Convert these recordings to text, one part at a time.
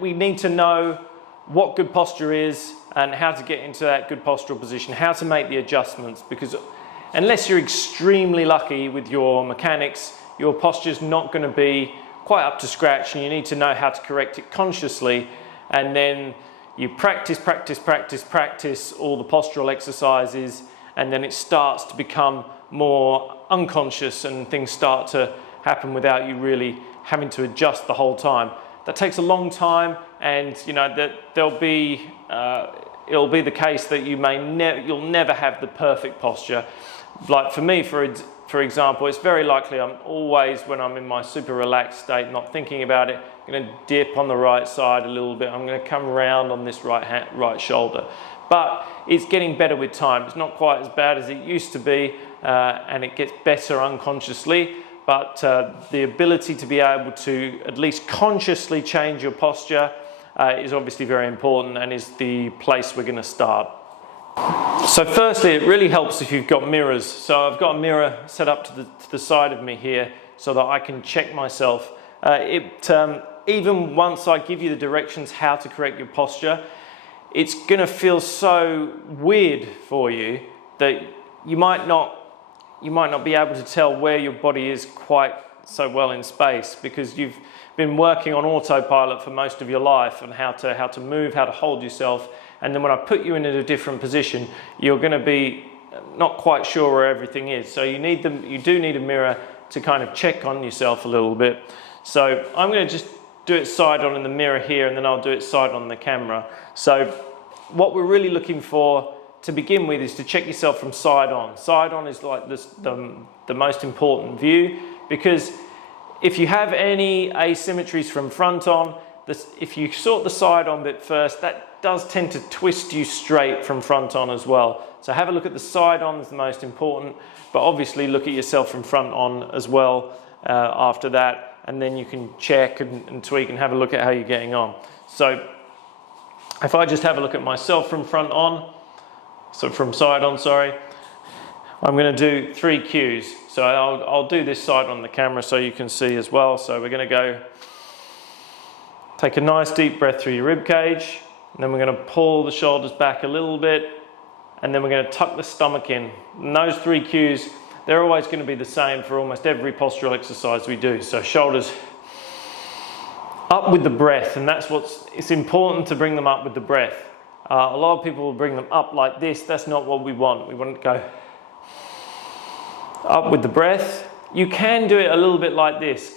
we need to know what good posture is and how to get into that good postural position, how to make the adjustments, because unless you're extremely lucky with your mechanics, your posture's not going to be quite up to scratch, and you need to know how to correct it consciously. And then you practice all the postural exercises, and then it starts to become more unconscious and things start to happen without you really having to adjust the whole time. That takes a long time, and you know that it'll be the case that you'll never have the perfect posture. Like for me, for example, it's very likely I'm always, when I'm in my super relaxed state, not thinking about it, I'm going to dip on the right side a little bit. I'm going to come around on this right shoulder. But it's getting better with time. It's not quite as bad as it used to be, and it gets better unconsciously. But the ability to be able to at least consciously change your posture is obviously very important, and is the place we're going to start. So firstly, it really helps if you've got mirrors. So I've got a mirror set up to the side of me here so that I can check myself. Even once I give you the directions how to correct your posture, it's going to feel so weird for you that you might not be able to tell where your body is quite so well in space, because you've been working on autopilot for most of your life and how to move, how to hold yourself. And then when I put you in a different position, you're going to be not quite sure where everything is. So you do need a mirror to kind of check on yourself a little bit. So I'm going to just do it side on in the mirror here, and then I'll do it side on the camera. So what we're really looking for to begin with is to check yourself from side on. Side on is like the most important view, because if you have any asymmetries from front on, if you sort the side on bit first, that does tend to twist you straight from front on as well. So have a look at the side on is the most important, but obviously look at yourself from front on as well after that, and then you can check and tweak and have a look at how you're getting on. So if I just have a look at myself from front on, so from side on, sorry, I'm going to do 3 cues. So I'll do this side on the camera so you can see as well. So we're going to go, take a nice deep breath through your rib cage, and then we're going to pull the shoulders back a little bit, and then we're going to tuck the stomach in. And those 3 cues, they're always going to be the same for almost every postural exercise we do. So shoulders up with the breath, and it's important to bring them up with the breath. A lot of people will bring them up like this. That's not what we want. We want to go up with the breath. You can do it a little bit like this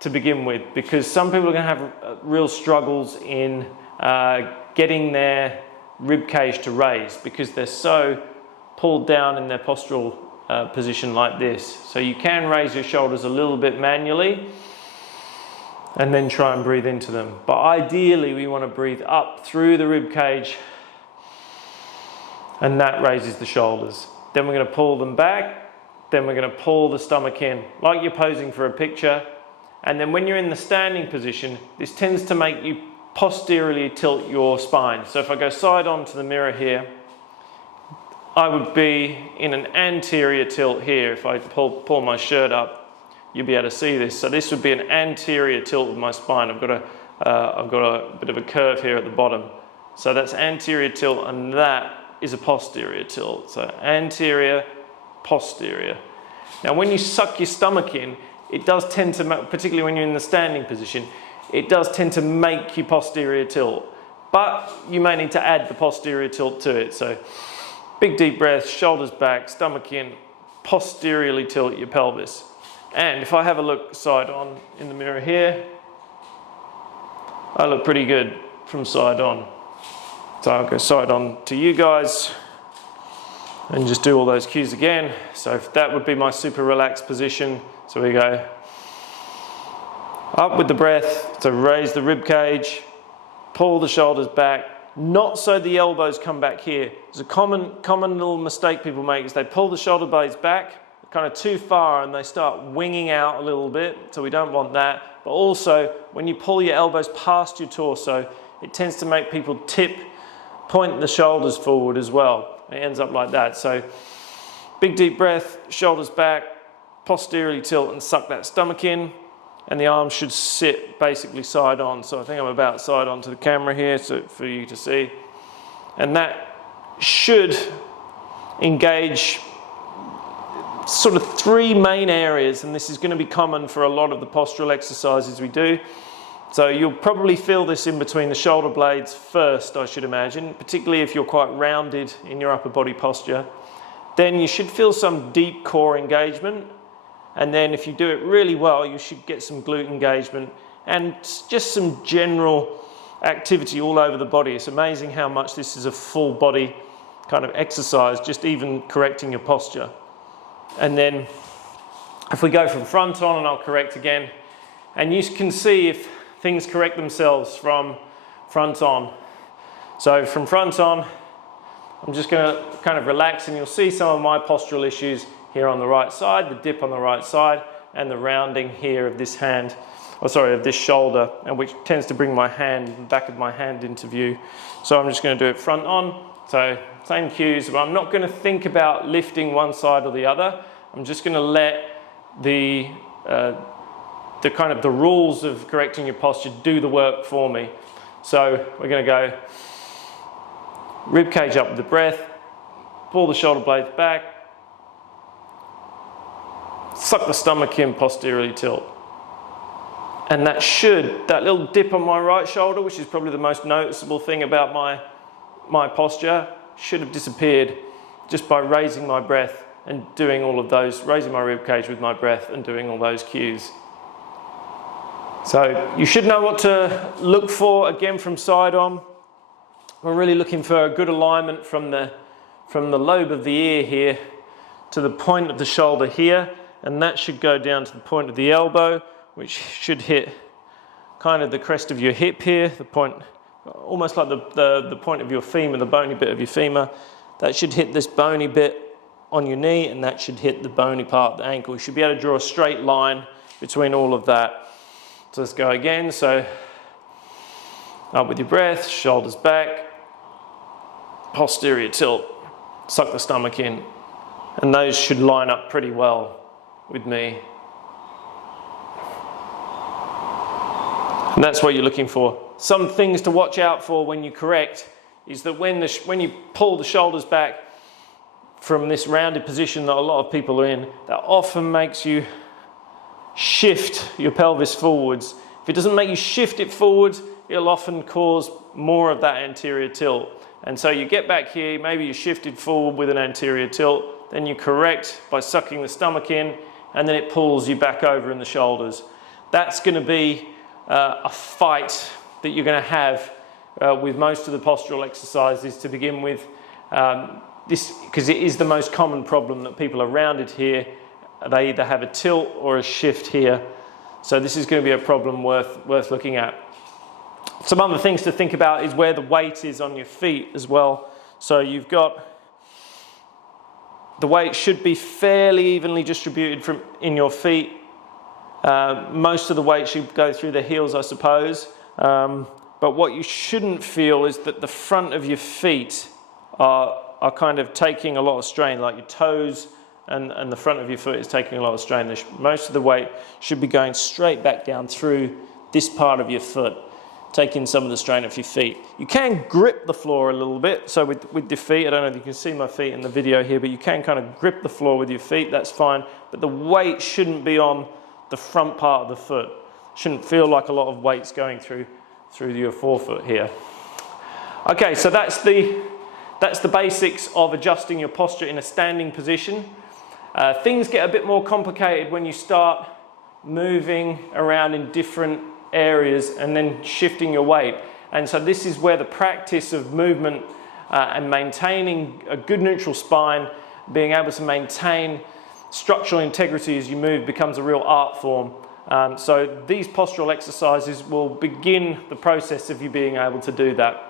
to begin with, because some people are going to have real struggles in getting their rib cage to raise, because they're so pulled down in their postural position like this. So you can raise your shoulders a little bit manually and then try and breathe into them. But ideally we want to breathe up through the rib cage, and that raises the shoulders. Then we're going to pull them back, then we're going to pull the stomach in like you're posing for a picture. And then when you're in the standing position, this tends to make you posteriorly tilt your spine. So if I go side on to the mirror here, I would be in an anterior tilt here. If I pull my shirt up, you'll be able to see this. So this would be an anterior tilt of my spine. I've got a bit of a curve here at the bottom. So that's anterior tilt, and that is a posterior tilt. So anterior, posterior. Now when you suck your stomach in, it does tend to, particularly when you're in the standing position, it does tend to make you posterior tilt. But you may need to add the posterior tilt to it. So big deep breath, shoulders back, stomach in, posteriorly tilt your pelvis. And if I have a look side on in the mirror here, I look pretty good from side on. So I'll go side on to you guys and just do all those cues again. So that would be my super relaxed position. So we go up with the breath, so raise the rib cage, pull the shoulders back, not so the elbows come back here. There's a common little mistake people make is they pull the shoulder blades back kind of too far and they start winging out a little bit, so we don't want that. But also, when you pull your elbows past your torso, it tends to make people point the shoulders forward as well. It ends up like that. So big deep breath, shoulders back, posteriorly tilt and suck that stomach in. and the arms should sit basically side on. So I think I'm about side on to the camera here so for you to see. And that should engage sort of three main areas, and this is going to be common for a lot of the postural exercises we do. So you'll probably feel this in between the shoulder blades first, I should imagine, particularly if you're quite rounded in your upper body posture. Then you should feel some deep core engagement, and then if you do it really well, you should get some glute engagement and just some general activity all over the body. It's amazing how much this is a full body kind of exercise, just even correcting your posture. And then if we go from front on, and I'll correct again, and you can see if things correct themselves from front on. So from front on, I'm just going to kind of relax, and you'll see some of my postural issues here on the right side, the dip on the right side, and the rounding here of this hand, of this shoulder, and which tends to bring my hand, the back of my hand into view. So I'm just going to do it front on. So same cues, but I'm not going to think about lifting one side or the other. I'm just going to let the kind of the rules of correcting your posture do the work for me. So we're going to go rib cage up with the breath, pull the shoulder blades back, suck the stomach in, posteriorly tilt. And that little dip on my right shoulder, which is probably the most noticeable thing about my posture, should have disappeared just by raising my breath and doing all of those, raising my rib cage with my breath and doing all those cues. So you should know what to look for again from side on. We're really looking for a good alignment from the lobe of the ear here to the point of the shoulder here, and that should go down to the point of the elbow, which should hit kind of the crest of your hip here, the point, almost like the point of your femur, the bony bit of your femur. That should hit this bony bit on your knee, and that should hit the bony part of the ankle. You should be able to draw a straight line between all of that. So let's go again. So up with your breath, shoulders back, posterior tilt, suck the stomach in, and those should line up pretty well with me. And that's what you're looking for. Some things to watch out for when you correct is that when you pull the shoulders back from this rounded position that a lot of people are in, that often makes you shift your pelvis forwards. If it doesn't make you shift it forwards, it'll often cause more of that anterior tilt. And so you get back here, maybe you shifted forward with an anterior tilt, then you correct by sucking the stomach in, and then it pulls you back over in the shoulders. That's going to be a fight that you're going to have with most of the postural exercises to begin with. This, because it is the most common problem that people are rounded here. They either have a tilt or a shift here. So this is going to be a problem worth looking at. Some other things to think about is where the weight is on your feet as well. So you've got, the weight should be fairly evenly distributed in your feet. Most of the weight should go through the heels, I suppose. But what you shouldn't feel is that the front of your feet are kind of taking a lot of strain, like your toes and the front of your foot is taking a lot of strain. Most of the weight should be going straight back down through this part of your foot, taking some of the strain off your feet. You can grip the floor a little bit. So with your feet, I don't know if you can see my feet in the video here, but you can kind of grip the floor with your feet, that's fine. But the weight shouldn't be on the front part of the foot. Shouldn't feel like a lot of weight's going through your forefoot here. Okay, so that's the basics of adjusting your posture in a standing position. Things get a bit more complicated when you start moving around in different areas and then shifting your weight. And so this is where the practice of movement and maintaining a good neutral spine, being able to maintain structural integrity as you move, becomes a real art form. So these postural exercises will begin the process of you being able to do that.